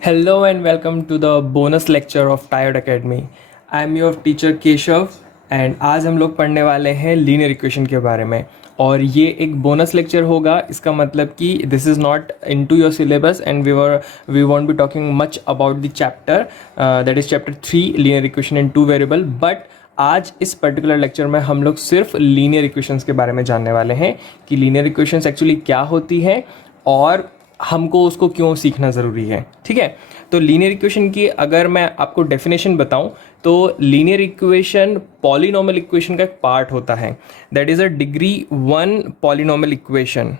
Hello and welcome to the bonus lecture of Tired Academy. I am your teacher Keshav and आज हम लोग पढ़ने वाले हैं लीनियर इक्वेशन के बारे में और ये एक बोनस लेक्चर होगा. इसका मतलब कि this is not into your syllabus and we won't be talking much about the chapter that is chapter 3 linear equation in two variable. But आज इस पर्टिकुलर लेक्चर में हम लोग सिर्फ लीनियर इक्वेशंस के बारे में जानने वाले हैं कि लीनियर इक्वेशंस एक्चुअली क्या होती है और हमको उसको क्यों सीखना ज़रूरी है. ठीक है, तो लीनियर इक्वेशन की अगर मैं आपको डेफिनेशन बताऊं तो लीनियर इक्वेशन पॉलिनॉमियल इक्वेशन का एक पार्ट होता है. That is a degree 1 polynomial equation.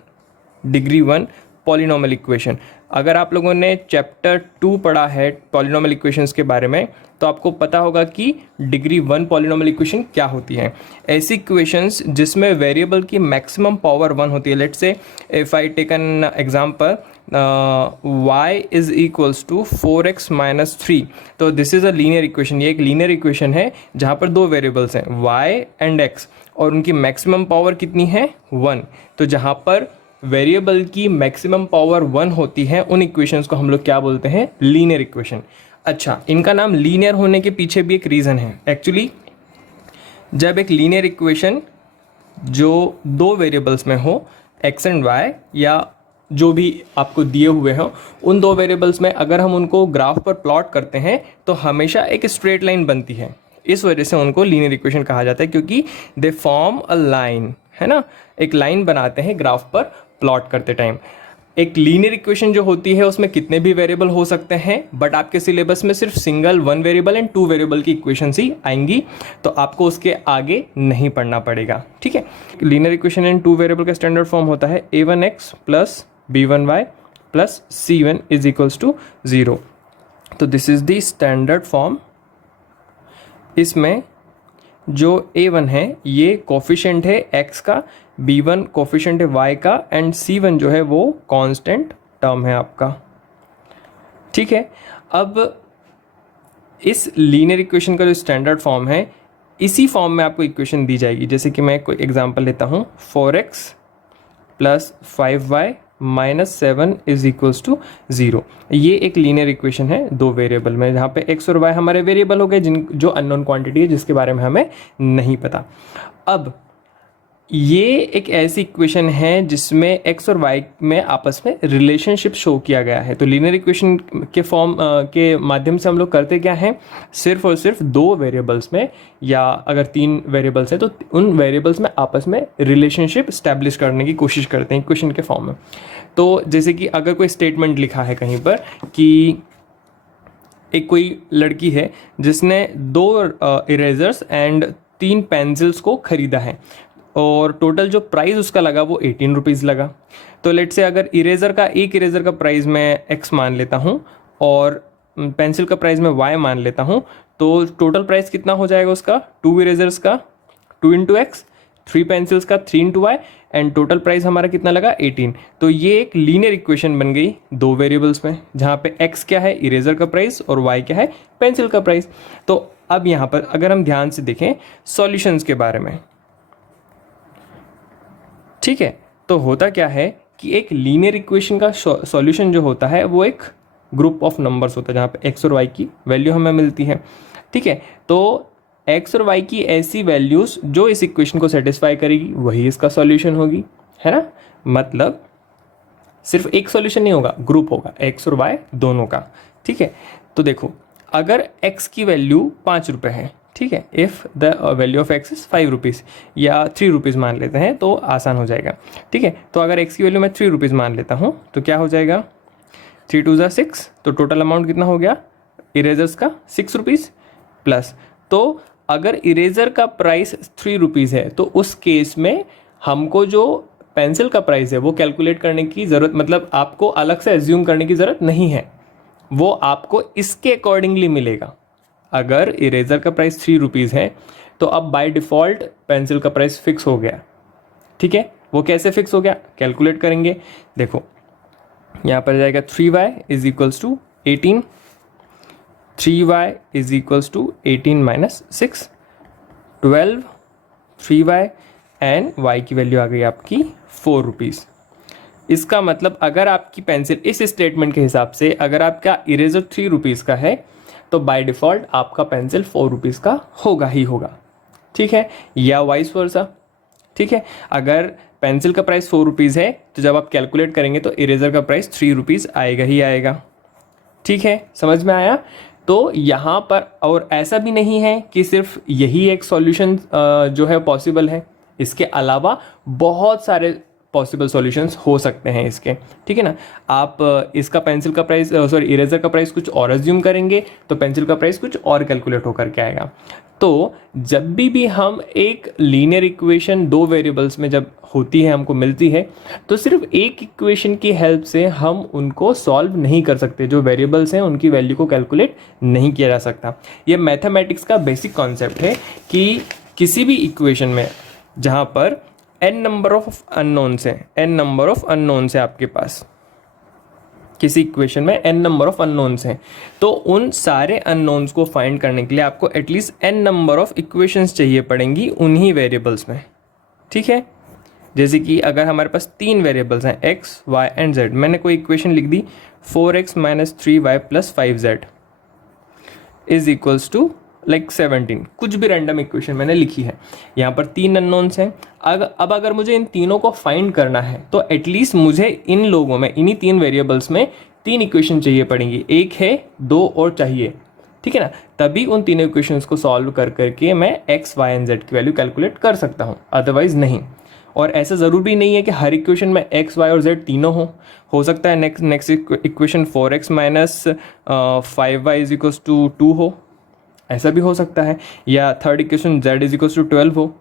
Degree 1 polynomial equation. अगर आप लोगों ने चैप्टर 2 पढ़ा है पॉलिनॉमियल इक्वेशंस के बारे में तो आपको पता होगा कि डिग्री 1 पॉलिनॉमियल इक्वेशन क्या होती है. ऐसी इक्वेशंस जिसमें वेरिएबल की मैक्सिमम पावर 1 होती है. Let's say if I take an example y is equals to 4x minus 3. तो this is a linear equation. ये एक लीनियर इक्वेशन है जहाँ पर दो वेरिएबल्स हैं y एंड x और उनकी मैक्सिमम पावर कितनी है 1. तो जहाँ पर वेरिएबल की मैक्सिमम पावर 1 होती है उन इक्वेशंस को हम लोग क्या बोलते हैं, लीनियर इक्वेशन. अच्छा, इनका नाम लीनियर होने के पीछे भी एक रीज़न है. एक्चुअली जब एक लीनियर इक्वेशन जो दो वेरिएबल्स में हो x एंड y या जो भी आपको दिए हुए हों उन दो वेरिएबल्स में अगर हम उनको ग्राफ पर प्लॉट करते हैं तो हमेशा एक स्ट्रेट लाइन बनती है. इस वजह से उनको लीनियर इक्वेशन कहा जाता है क्योंकि दे फॉर्म अ लाइन, है ना, एक लाइन बनाते हैं ग्राफ पर प्लॉट करते टाइम. एक लीनियर इक्वेशन जो होती है उसमें कितने भी वेरिएबल हो सकते हैं बट आपके सिलेबस में सिर्फ सिंगल 1 वेरिएबल एंड 2 वेरिएबल की इक्वेशंस ही आएंगी तो आपको उसके आगे नहीं पढ़ना पड़ेगा. ठीक है, लीनियर इक्वेशन इन 2 वेरिएबल का स्टैंडर्ड फॉर्म होता है a1x plus b1y plus c1 is equals to 0. तो this is the standard form. इसमें जो a1 है ये कोफिशिएंट है x का, b1 कोफिशिएंट है y का एंड c1 जो है वो कांस्टेंट टर्म है आपका. ठीक है, अब इस लीनियर इक्वेशन का जो स्टैंडर्ड फॉर्म है इसी फॉर्म में आपको इक्वेशन दी जाएगी. जैसे कि मैं कोई एग्जांपल लेता हूँ 4x plus 5y minus 7 is equals to 0. ये एक लीनियर इक्वेशन है दो वेरिएबल में जहाँ पे x और y हमारे वेरिएबल हो गए जो अननोन क्वांटिटी है जिसके बारे में हमें नहीं पता. अब ये एक ऐसी इक्वेशन है जिसमें x और y में आपस में रिलेशनशिप शो किया गया है. तो लीनियर इक्वेशन के फॉर्म के माध्यम से हम लोग करते क्या हैं, सिर्फ और सिर्फ दो वेरिएबल्स में या अगर 3 वेरिएबल्स हैं तो उन वेरिएबल्स में आपस में रिलेशनशिप स्टैब्लिश करने की कोशिश करते हैं इक्वेशन के फॉर्म में. तो जैसे कि अगर कोई स्टेटमेंट लिखा है कहीं पर कि एक कोई लड़की है जिसने 2 इरेजर्स एंड 3 पेंसिल्स को खरीदा है और टोटल जो प्राइस उसका लगा वो 18 रुपीज़ लगा. तो लेट से अगर एक इरेज़र का प्राइस मैं x मान लेता हूँ और पेंसिल का प्राइस मैं y मान लेता हूँ तो टोटल प्राइस कितना हो जाएगा उसका, 2 इरेजर्स का 2 इंटू एक्स, 3 पेंसिल्स का 3 into y and total price हमारा कितना लगा 18. तो ये एक लीनियर इक्वेशन बन गई दो वेरिएबल्स में जहाँ पे x क्या है इरेज़र का प्राइस और y क्या है पेंसिल का प्राइस. तो अब यहाँ पर अगर हम ध्यान से देखें सॉल्यूशंस के बारे में, ठीक है, तो होता क्या है कि एक लीनियर इक्वेशन का सॉल्यूशन जो होता है वो एक ग्रुप ऑफ नंबर्स होता है जहाँ पे x और y की वैल्यू हमें मिलती है. ठीक है, तो x और y की ऐसी वैल्यूज़ जो इस इक्वेशन को सेटिस्फाई करेगी वही इसका सॉल्यूशन होगी, है ना. मतलब सिर्फ एक सॉल्यूशन नहीं होगा, ग्रुप होगा x और y दोनों का. ठीक है, तो देखो अगर x की वैल्यू 5 रुपये है, ठीक है, if the value of x is 5 rupees या 3 रुपीज़ मान लेते हैं तो आसान हो जाएगा. ठीक है, तो अगर x की वैल्यू मैं 3 रुपीज़ मान लेता हूँ तो क्या हो जाएगा, 3 2 ज़ा 6. तो टोटल अमाउंट कितना हो गया इरेजर्स का 6 रुपीज़ प्लस. तो अगर इरेज़र का प्राइस 3 रुपीज़ है तो उस केस में हमको जो पेंसिल का प्राइस है वो कैलकुलेट करने की ज़रूरत, मतलब आपको अलग से एज्यूम करने की ज़रूरत नहीं है, वो आपको इसके अकॉर्डिंगली मिलेगा. अगर इरेज़र का प्राइस 3 रुपीज़ है तो अब बाय डिफ़ॉल्ट पेंसिल का प्राइस फिक्स हो गया. ठीक है, वो कैसे फिक्स हो गया कैलकुलेट करेंगे. देखो यहाँ पर जाएगा 3y is equals to 18, 3y is equals to 18 minus 6, 12, 3y and y की वैल्यू आ गई आपकी 4 रुपीज़. इसका मतलब अगर आपकी पेंसिल इस स्टेटमेंट के हिसाब से अगर आपका इरेजर 3 रुपीज़ का है तो बाय डिफ़ॉल्ट आपका पेंसिल 4 रुपीज़ का होगा ही होगा, ठीक है, या वाइस वर्सा। ठीक है, अगर पेंसिल का प्राइस 4 रुपीज़ है तो जब आप कैलकुलेट करेंगे तो इरेजर का प्राइस 3 रुपीज़ आएगा ही आएगा। ठीक है, समझ में आया। तो यहाँ पर और ऐसा भी नहीं है कि सिर्फ यही एक सॉल्यूशन जो है पॉसिबल है, इसके अलावा बहुत सारे पॉसिबल सॉल्यूशंस हो सकते हैं इसके। ठीक है ना, आप इसका पेंसिल का प्राइस इरेजर का प्राइस कुछ और अज्यूम करेंगे तो पेंसिल का प्राइस कुछ और कैलकुलेट होकर के आएगा। तो जब भी हम एक लीनियर इक्वेशन दो वेरिएबल्स में जब होती है हमको मिलती है तो सिर्फ एक इक्वेशन की हेल्प से हम उनको सॉल्व नहीं कर सकते, जो वेरिएबल्स हैं उनकी वैल्यू को कैलकुलेट नहीं किया जा सकता। ये मैथमेटिक्स का बेसिक कॉन्सेप्ट है कि किसी भी इक्वेशन में जहाँ पर n नंबर ऑफ अननोन्स हैं, n नंबर ऑफ अननोन्स है आपके पास, किसी इक्वेशन में n नंबर ऑफ अननोन्स हैं, तो उन सारे अननोन्स को फाइंड करने के लिए आपको at least n number of equations चाहिए पड़ेंगी उन्हीं वेरिएबल्स में। ठीक है, जैसे कि अगर हमारे पास 3 वेरिएबल्स हैं x, y एंड z, मैंने कोई इक्वेशन लिख दी 4x minus 3y plus 5z is equals to like 17, कुछ भी रैंडम इक्वेशन मैंने लिखी है। यहाँ पर 3 अननोन्स हैं। अब अगर मुझे इन तीनों को फाइंड करना है तो एटलीस्ट मुझे इन लोगों में, इन्हीं 3 वेरिएबल्स में 3 इक्वेशन चाहिए पड़ेंगी, एक है 2 और चाहिए। ठीक है ना, तभी उन तीनों इक्वेशंस को सॉल्व कर करके मैं x, y एंड z की वैल्यू कैलकुलेट कर सकता हूँ, अदरवाइज नहीं। और ऐसा ज़रूरी नहीं है कि हर इक्वेशन में x, y और z तीनों हो सकता है next equation 4x minus 5y is equals to 2 हो, ऐसा भी हो सकता है, या third equation z is equals to 12 हो।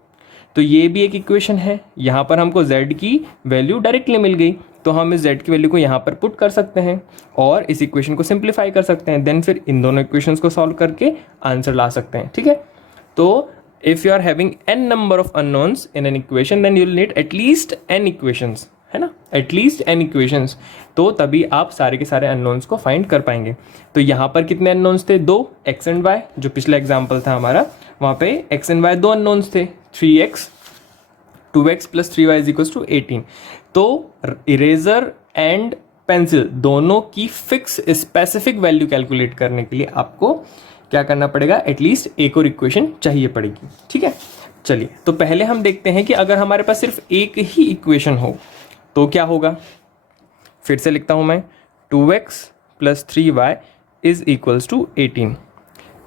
तो ये भी एक इक्वेशन है, यहाँ पर हमको z की वैल्यू डायरेक्टली मिल गई तो हम इस z की वैल्यू को यहाँ पर पुट कर सकते हैं और इस इक्वेशन को सिंप्लीफाई कर सकते हैं, देन फिर इन दोनों इक्वेशंस को सॉल्व करके आंसर ला सकते हैं। ठीक है, तो if you are having n number of unknowns in an equation then you will need at least n equations, है ना, एटलीस्ट n इक्वेशंस, तो तभी आप सारे के सारे अननोन्स को फाइंड कर पाएंगे। तो यहाँ पर कितने अननोन्स थे? 2, x एंड y, जो पिछला एग्जाम्पल था हमारा, वहाँ पे x एंड y 2 अननोन्स थे, 3x 2x plus 3y is equals to 18। तो इरेजर एंड पेंसिल दोनों की फिक्स स्पेसिफिक वैल्यू कैलकुलेट करने के लिए आपको क्या करना पड़ेगा? एटलीस्ट एक और इक्वेशन चाहिए पड़ेगी। ठीक है, चलिए तो पहले हम देखते हैं कि अगर हमारे पास सिर्फ एक ही इक्वेशन हो तो क्या होगा। फिर से लिखता हूं मैं, 2x plus 3y is equals to 18,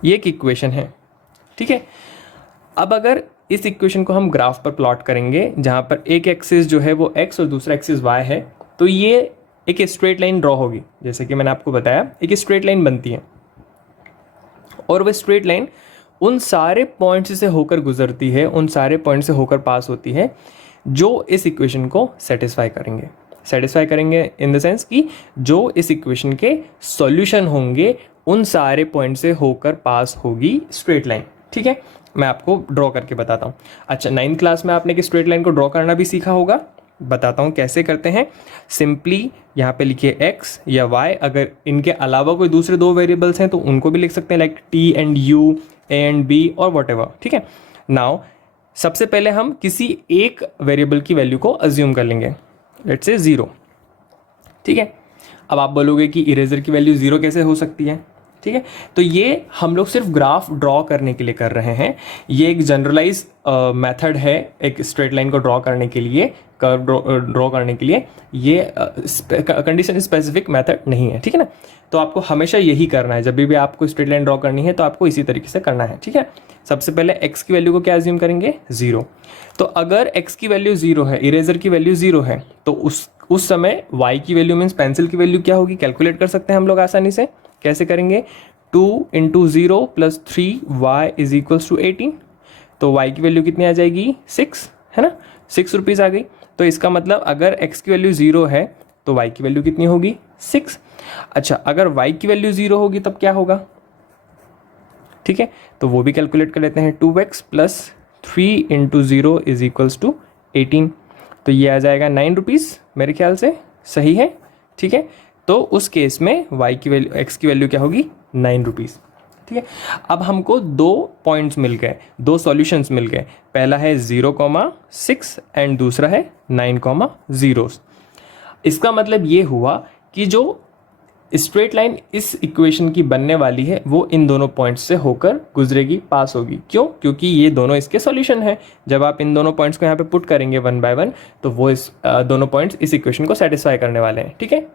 ये एक इक्वेशन है। ठीक है, अब अगर इस इक्वेशन को हम ग्राफ पर प्लॉट करेंगे जहाँ पर एक एक्सिस जो है वो x और दूसरा एक्सिस y है, तो ये एक स्ट्रेट लाइन ड्रॉ होगी। जैसे कि मैंने आपको बताया एक स्ट्रेट लाइन बनती है और वह स्ट्रेट लाइन उन सारे पॉइंट्स से होकर गुजरती है, उन सारे पॉइंट से होकर पास होती है जो इस इक्वेशन को सेटिस्फाई करेंगे इन द सेंस कि जो इस इक्वेशन के सॉल्यूशन होंगे उन सारे पॉइंट से होकर पास होगी स्ट्रेट लाइन। ठीक है, मैं आपको ड्रॉ करके बताता हूँ। अच्छा, 9th क्लास में आपने एक स्ट्रेट लाइन को ड्रॉ करना भी सीखा होगा, बताता हूँ कैसे करते हैं। सिंपली यहाँ पे लिखिए x या y, अगर इनके अलावा कोई दूसरे 2 वेरिएबल्स हैं तो उनको भी लिख सकते हैं, like t and u, a and b और वॉट। ठीक है, नाउ सबसे पहले हम किसी एक वेरिएबल की वैल्यू को अज्यूम कर लेंगे, लेट्स से 0। ठीक है, अब आप बोलोगे कि इरेजर की वैल्यू 0 कैसे हो सकती है। ठीक है, तो ये हम लोग सिर्फ ग्राफ ड्रॉ करने के लिए कर रहे हैं, ये एक जनरलाइज मेथड है एक स्ट्रेट लाइन को ड्रॉ करने के लिए, कर्व ड्रॉ करने के लिए, ये कंडीशन स्पेसिफिक मेथड नहीं है। ठीक है ना, तो आपको हमेशा यही करना है, जब भी आपको स्ट्रेट लाइन ड्रॉ करनी है तो आपको इसी तरीके से करना है। ठीक है, सबसे पहले x की वैल्यू को क्या अज्यूम करेंगे? 0। तो अगर x की वैल्यू 0 है, इरेजर की वैल्यू 0 है, तो उस समय y की वैल्यू मीन्स पेंसिल की वैल्यू क्या होगी कैलकुलेट कर सकते हैं हम लोग आसानी से। कैसे करेंगे? 2 into 0 plus 3y is equals to 18। तो y की वैल्यू कितनी आ जाएगी? 6, है ना, 6 रुपीज़ आ गई। तो इसका मतलब अगर x की वैल्यू 0 है तो y की वैल्यू कितनी होगी? 6। अच्छा, अगर y की वैल्यू 0 होगी तब क्या होगा? ठीक है, तो वो भी कैलकुलेट कर लेते हैं। 2x plus 3 into 0 is equals to 18। तो ये आ जाएगा 9 रुपीज़, मेरे ख्याल से सही है। ठीक है, तो उस केस में y की वैल्यू, x की वैल्यू क्या होगी? 9 रुपीज़। ठीक है, अब हमको 2 पॉइंट्स मिल गए, 2 सॉल्यूशंस मिल गए। पहला है 0,6 एंड दूसरा है 9,0। इसका मतलब ये हुआ कि जो स्ट्रेट लाइन इस इक्वेशन की बनने वाली है वो इन दोनों पॉइंट्स से होकर गुजरेगी, पास होगी। क्यों? क्योंकि ये दोनों इसके सॉल्यूशन है। जब आप इन दोनों पॉइंट्स को यहाँ पे पुट करेंगे वन बाय वन, तो वो इस दोनों पॉइंट्स इस इक्वेशन को सेटिस्फाई करने वाले हैं। ठीक है,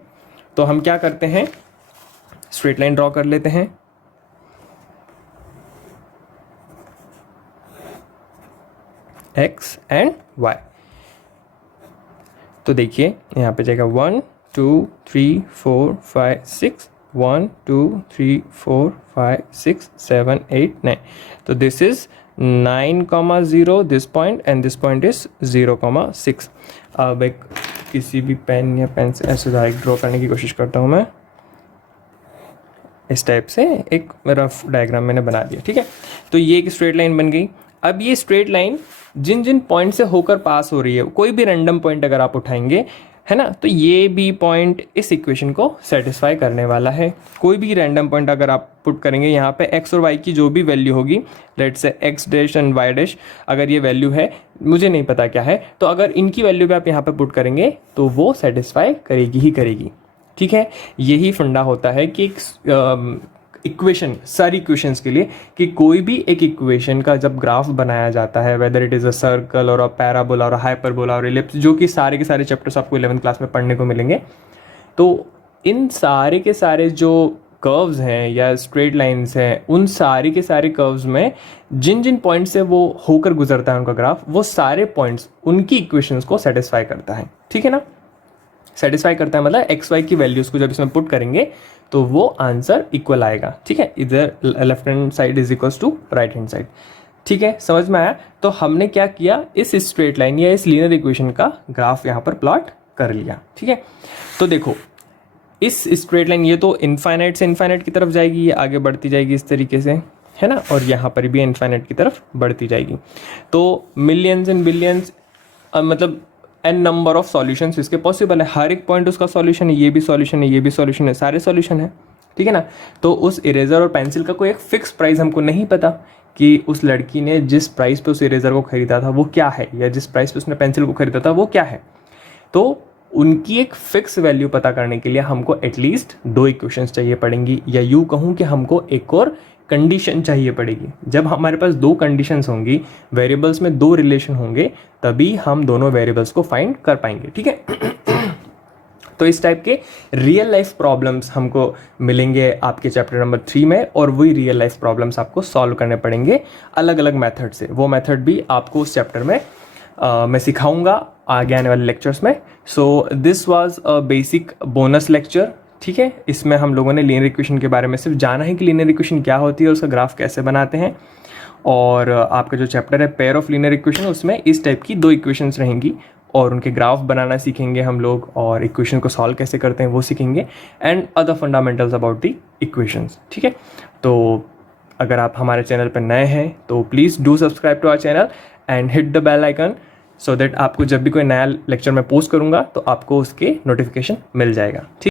तो हम क्या करते हैं, स्ट्रेट लाइन ड्रॉ कर लेते हैं। X and y. तो देखिए यहाँ पे जाएगा 1 2 3 4 5 6, 1 2 3 4 5 6 7 8 9। तो this is 9,0, this point and this point is 0,6। अब एक किसी भी पेन या पेन से ऐसे डायरेक्ट ड्रॉ करने की कोशिश करता हूँ मैं। इस टाइप से एक रफ डायग्राम मैंने बना दिया। ठीक है, तो ये एक स्ट्रेट लाइन बन गई। अब ये स्ट्रेट लाइन जिन जिन पॉइंट से होकर पास हो रही है, कोई भी रैंडम पॉइंट अगर आप उठाएंगे, है ना, तो ये भी पॉइंट इस इक्वेशन को सेटिस्फाई करने वाला है। कोई भी रैंडम पॉइंट अगर आप पुट करेंगे यहाँ पे, एक्स और वाई की जो भी वैल्यू होगी, let's say x dash and y dash, अगर ये वैल्यू है, मुझे नहीं पता क्या है, तो अगर इनकी वैल्यू भी आप यहाँ पे पुट करेंगे तो वो सेटिस्फाई करेगी ही करेगी। ठीक है, यही फंडा होता है कि एक इक्वेशन, सारी इक्वेशंस के लिए, कि कोई भी एक इक्वेशन का जब ग्राफ बनाया जाता है, whether it is a circle और अ पैराबोला और हाइपरबोला और इलिप्स, जो कि सारे के सारे चैप्टर्स आपको 11th क्लास में पढ़ने को मिलेंगे, तो इन सारे के सारे जो कर्व्स हैं या स्ट्रेट लाइंस हैं, उन सारे के सारे कर्व्स में जिन जिन पॉइंट से वो होकर गुजरता है उनका ग्राफ, वो सारे पॉइंट्स उनकी इक्वेशंस को सेटिस्फाई करता है। ठीक है ना, सेटिस्फाई करता है मतलब एक्स वाई की वैल्यूज़ को जब इसमें पुट करेंगे तो वो आंसर इक्वल आएगा। ठीक है, इधर left hand side is equals to right hand side. ठीक है, समझ में आया? तो हमने क्या किया, इस स्ट्रेट लाइन या इस लीनियर इक्वेशन का ग्राफ यहाँ पर प्लॉट कर लिया। ठीक है, तो देखो इस स्ट्रेट लाइन, ये तो इनफाइनाइट से इनफाइनाइट की तरफ जाएगी, ये आगे बढ़ती जाएगी इस तरीके से, है ना, और यहाँ पर भी इनफाइनाइट की तरफ बढ़ती जाएगी। तो मिलियंस एंड बिलियंस, मतलब एन नंबर ऑफ सॉल्यूशंस इसके पॉसिबल है। हर एक पॉइंट उसका सॉल्यूशन है, ये भी सॉल्यूशन है, ये भी सॉल्यूशन है, सारे सॉल्यूशन है। ठीक है ना, तो उस इरेजर और पेंसिल का कोई एक फिक्स प्राइस हमको नहीं पता कि उस लड़की ने जिस प्राइस पे उस इरेजर को खरीदा था वो क्या है, या जिस प्राइस पे उसने पेंसिल को खरीदा था वो क्या है। तो उनकी एक फिक्स वैल्यू पता करने के लिए हमको एटलीस्ट 2 इक्वेशंस चाहिए पड़ेंगी, या यूँ कहूँ कि हमको एक और कंडीशन चाहिए पड़ेगी। जब हमारे पास 2 कंडीशंस होंगी, वेरिएबल्स में 2 रिलेशन होंगे, तभी हम दोनों वेरिएबल्स को फाइंड कर पाएंगे। ठीक है, तो इस टाइप के रियल लाइफ प्रॉब्लम्स हमको मिलेंगे आपके चैप्टर नंबर 3 में, और वही रियल लाइफ प्रॉब्लम्स आपको सॉल्व करने पड़ेंगे अलग अलग मेथड से। वो मेथड भी आपको उस चैप्टर में मैं सिखाऊंगा आगे आने वाले लेक्चर्स में। So this was a basic bonus lecture. ठीक है, इसमें हम लोगों ने लीनियर इक्वेशन के बारे में सिर्फ जाना है कि लीनियर इक्वेशन क्या होती है और उसका ग्राफ कैसे बनाते हैं। और आपका जो चैप्टर है पेयर ऑफ लीनियर इक्वेशन, उसमें इस टाइप की 2 इक्वेशंस रहेंगी और उनके ग्राफ बनाना सीखेंगे हम लोग, और इक्वेशन को सॉल्व कैसे करते हैं वो सीखेंगे, and other fundamentals about the equations. ठीक है, तो अगर आप हमारे चैनल पर नए हैं तो please do subscribe to our channel and hit the bell icon, so that आपको जब भी कोई नया लेक्चर मैं पोस्ट करूँगा तो आपको उसके नोटिफिकेशन मिल जाएगा। ठीक।